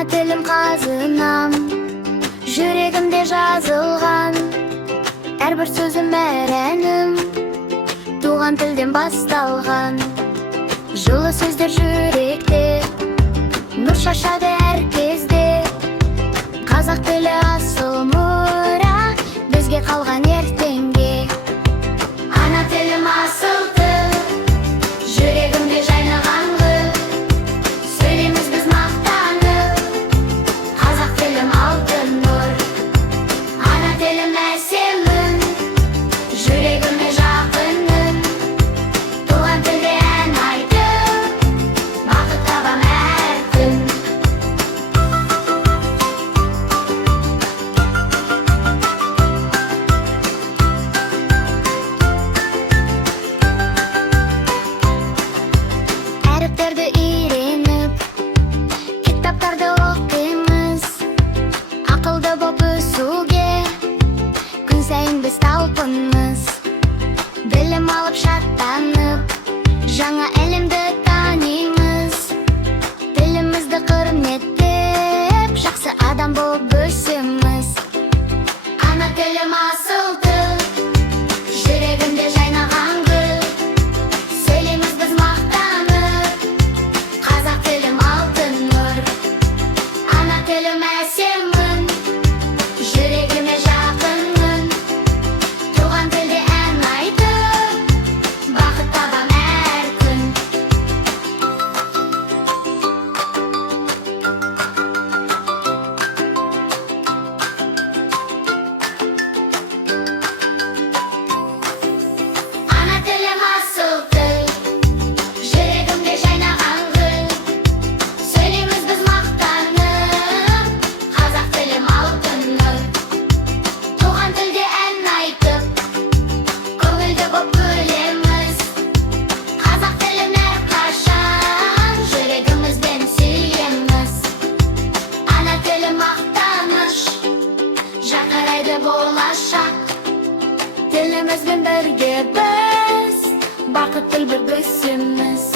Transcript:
Ana tilim қазынам, жүрегімде жазылған. Әрбір сөзім әнім, туған тілден басталған. Жылы сөздер жүректе, нұр шашады әр кезде. Қазақ тілі асыл мұра, бізге қалған ертеңге. Ана тілім асыл тіл, жүрегімде жайнаған гүл. Сөйлейміз біз мақтанып, қазақ тілім алтын нұр. Ана тілім әсемін, жүрегіме жақыным. Туған тілде ән айтып, бақыт табам әр күн. Әріптерді үйреніп, кітаптарды оқимыз. Ақылды боп өсуге, күн сайын біз талпынмыз. Білім алып шаттанып, жаңа әлемді танимыз. Тілімізді құрметтеп, жақсы адам болып өсеміз. Ана тілім асыл тіл, жүрегімде жайнаған гүл. Сөйлейміз біз мақтанып, қазақ тілім алтын нұр. Ана тілім әсемін, жүрегіме жақынмын. Туған тілде ән айтып, бақыт табам әр күн. Ана тілім асыл тіл, жүрегімде жайнаған гүл. Сөйлейміз біз мақтанып, қазақ тілім алтын нұр. Туған тілде ән айтып, көңілді боп күлеміз. Қазақ тілін әрқашан жүрегімізбен сүйеміз. Ана тілім мақтаныш, жарқырайды болашақ. Тілімізбен бірге біз, бақытты бір бөлісеміз.